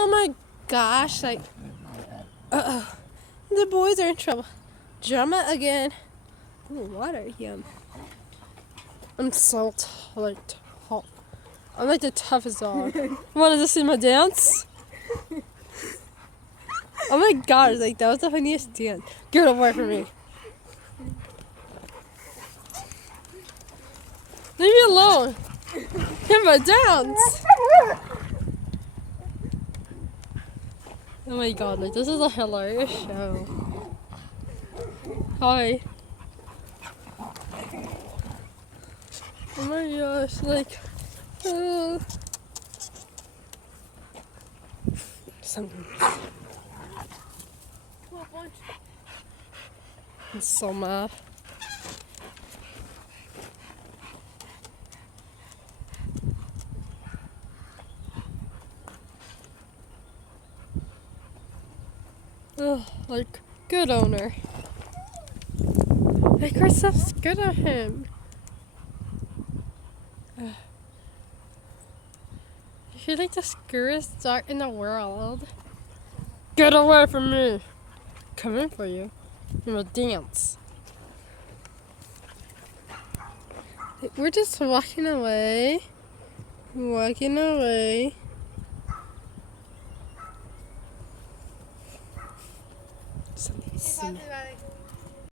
Oh my gosh, like, the boys are in trouble. Drama again. Ooh, water, yum. I'm so tall. I'm like the toughest dog. Wanted to see my dance? Oh my god, like, that was the funniest dance. Get away from me. Leave me alone. Get my dance. Oh my god, like, this is a hilarious show. Hi. Oh my gosh, like, something. I'm so mad. Oh, like, good owner. Like, we're so scared of him. He's like the scariest dog in the world. Get away from me! Coming for you. I'm gonna dance. We're just walking away. Walking away. Something